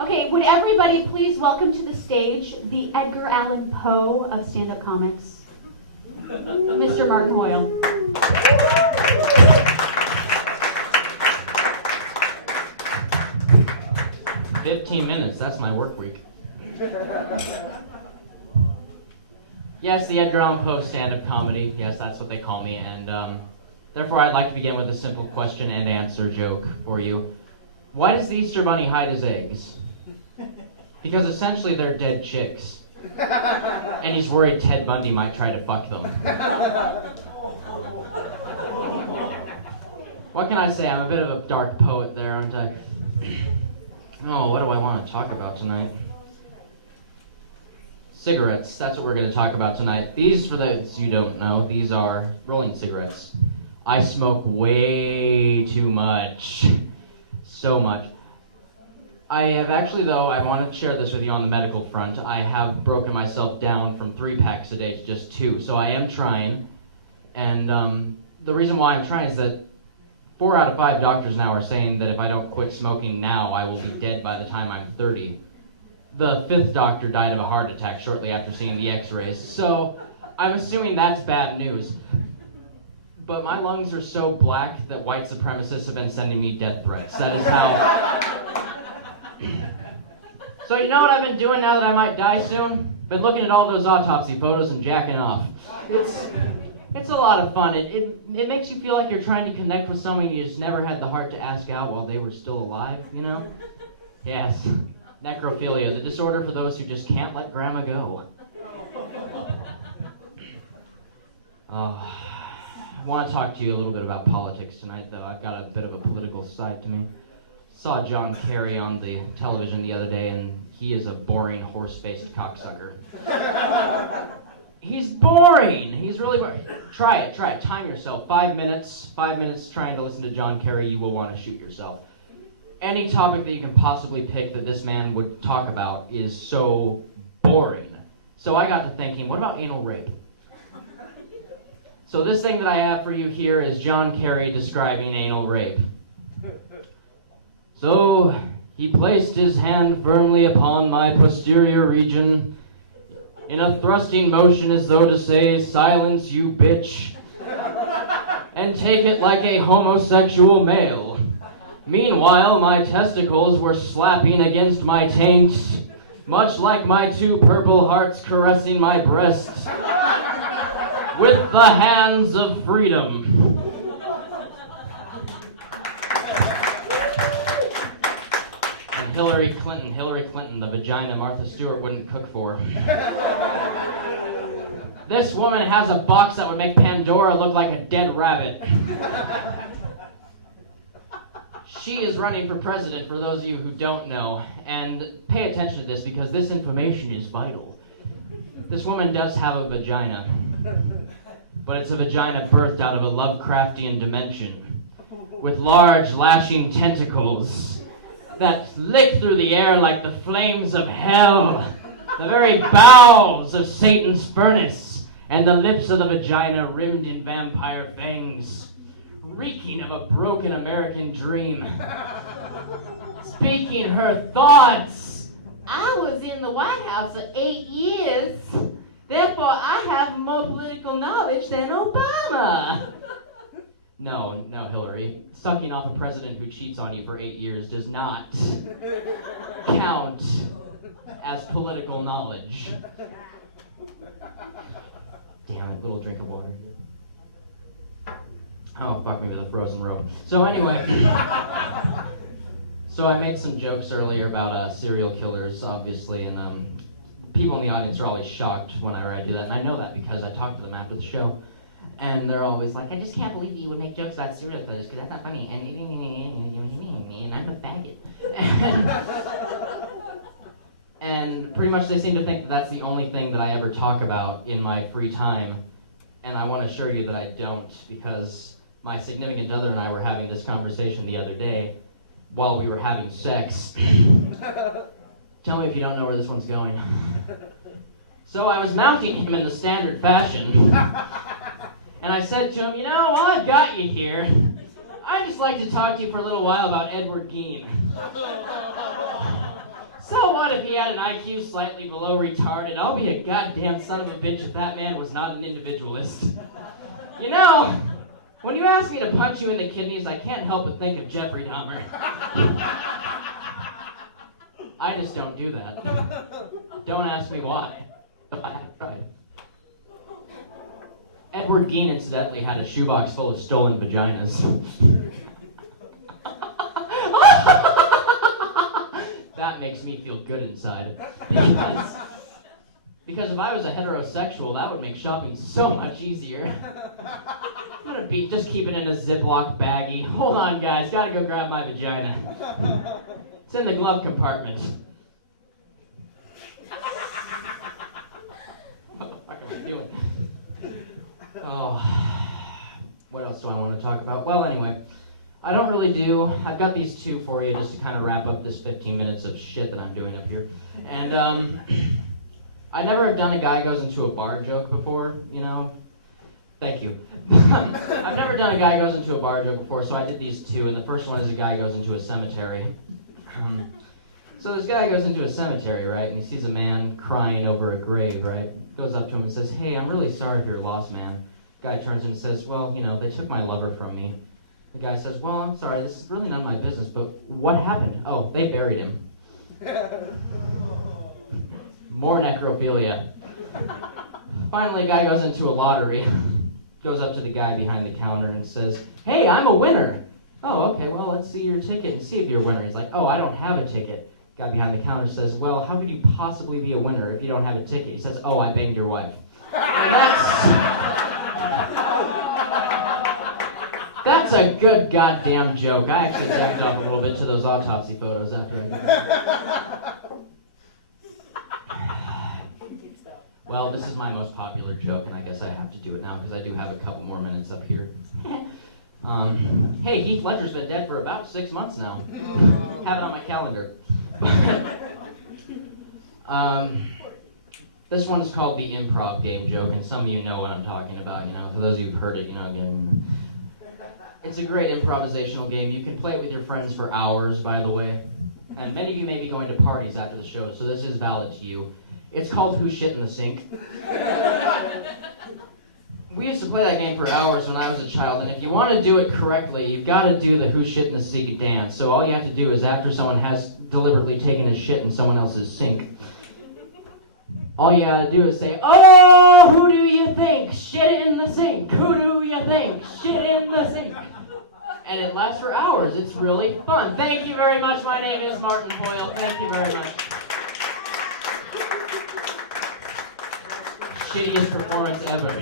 Okay, would everybody please welcome to the stage the Edgar Allan Poe of stand-up comics, Mr. Marten Hoyle. 15 minutes, that's my work week. Yes, the Edgar Allan Poe stand-up comedy. Yes, that's what they call me. And therefore, I'd like to begin with a simple question and answer joke for you. Why does the Easter Bunny hide his eggs? Because essentially they're dead chicks. And he's worried Ted Bundy might try to fuck them. What can I say? I'm a bit of a dark poet there, aren't I? Oh, what do I want to talk about tonight? Cigarettes. That's what we're going to talk about tonight. These, for those you don't know, these are rolling cigarettes. I smoke way too much. So much. I have actually, though, I want to share this with you on the medical front. I have broken myself down from 3 packs a day to just 2. So I am trying. And the reason why I'm trying is that 4 out of 5 doctors now are saying that if I don't quit smoking now, I will be dead by the time I'm 30. The 5th doctor died of a heart attack shortly after seeing the x-rays. So I'm assuming that's bad news. But my lungs are so black that white supremacists have been sending me death threats. That is how... So you know what I've been doing now that I might die soon? Been looking at all those autopsy photos and jacking off. It's a lot of fun. It makes you feel like you're trying to connect with someone you just never had the heart to ask out while they were still alive, you know? Yes. Necrophilia, the disorder for those who just can't let grandma go. I want to talk to you a little bit about politics tonight, though. I've got a bit of a political side to me. Saw John Kerry on the television the other day, and he is a boring, horse-faced cocksucker. He's boring. He's really boring. Try it. Time yourself. 5 minutes. 5 minutes trying to listen to John Kerry, you will want to shoot yourself. Any topic that you can possibly pick that this man would talk about is so boring. So I got to thinking, what about anal rape? So this thing that I have for you here is John Kerry describing anal rape. So he placed his hand firmly upon my posterior region, in a thrusting motion as though to say, "Silence, you bitch," and take it like a homosexual male. Meanwhile, my testicles were slapping against my taint, much like my 2 purple hearts caressing my breast, with the hands of freedom. And Hillary Clinton, the vagina Martha Stewart wouldn't cook for. This woman has a box that would make Pandora look like a dead rabbit. She is running for president, for those of you who don't know, and pay attention to this because this information is vital. This woman does have a vagina, but it's a vagina birthed out of a Lovecraftian dimension, with large lashing tentacles that lick through the air like the flames of hell, the very bowels of Satan's furnace, and the lips of the vagina rimmed in vampire fangs, reeking of a broken American dream. Speaking her thoughts. I was in the White House for 8 years. Therefore, I have more political knowledge than Obama. No, Hillary. Sucking off a president who cheats on you for 8 years does not count as political knowledge. Damn it, little drink of water. Oh, fuck me with a frozen rope. So anyway, so I made some jokes earlier about serial killers, obviously, and people in the audience are always shocked whenever I do that, and I know that because I talk to them after the show, and they're always like, I just can't believe you would make jokes about serial killers, because that's not funny, and I'm a faggot. And pretty much they seem to think that that's the only thing that I ever talk about in my free time, and I want to assure you that I don't, because my significant other and I were having this conversation the other day while we were having sex. Tell me if you don't know where this one's going. So I was mounting him in the standard fashion, and I said to him, you know, while I've got you here, I'd just like to talk to you for a little while about Edward Gein. if he had an IQ slightly below retarded. I'll be a goddamn son of a bitch if that man was not an individualist. You know, when you ask me to punch you in the kidneys, I can't help but think of Jeffrey Dahmer. I just don't do that. Don't ask me why. I have tried. Edward Gein, incidentally, had a shoebox full of stolen vaginas. That makes me feel good inside. Because if I was a heterosexual, that would make shopping so much easier. I'm gonna just keep it in a Ziploc baggie. Hold on, guys, gotta go grab my vagina. It's in the glove compartment. What the fuck am I doing? Oh, what else do I want to talk about? Well, anyway, I've got these two for you just to kind of wrap up this 15 minutes of shit that I'm doing up here. And, I never have done a guy goes into a bar joke before, you know? Thank you. I've never done a guy goes into a bar joke before, so I did these two, and the first one is a guy goes into a cemetery. So this guy goes into a cemetery, right, and he sees a man crying over a grave, right? Goes up to him and says, "Hey, I'm really sorry for your loss, man." The guy turns to him and says, "Well, you know, they took my lover from me." The guy says, "Well, I'm sorry, this is really none of my business, but what happened?" "Oh, they buried him." More necrophilia. Finally, a guy goes into a lottery, goes up to the guy behind the counter and says, "Hey, I'm a winner." "Oh, okay, well, let's see your ticket and see if you're a winner." He's like, "Oh, I don't have a ticket." The guy behind the counter says, "Well, how could you possibly be a winner if you don't have a ticket?" He says, "Oh, I banged your wife." And that's a good goddamn joke. I actually jacked off a little bit to those autopsy photos after I did that. Well, this is my most popular joke, and I guess I have to do it now because I do have a couple more minutes up here. Hey, Heath Ledger's been dead for about 6 months now. Have it on my calendar. This one is called the improv game joke, and some of you know what I'm talking about, you know. For those of you who've heard it, you know, again. It's a great improvisational game. You can play it with your friends for hours, by the way. And many of you may be going to parties after the show, so this is valid to you. It's called Who's Shit in the Sink. We used to play that game for hours when I was a child, and if you want to do it correctly, you've got to do the Who's Shit in the Sink dance. So all you have to do is after someone has deliberately taken a shit in someone else's sink, all you got to do is say, "Oh, who do you think? Shit in the sink. Who do you think? Shit in the sink." And it lasts for hours. It's really fun. Thank you very much. My name is Marten Hoyle. Thank you very much. Shittiest performance ever.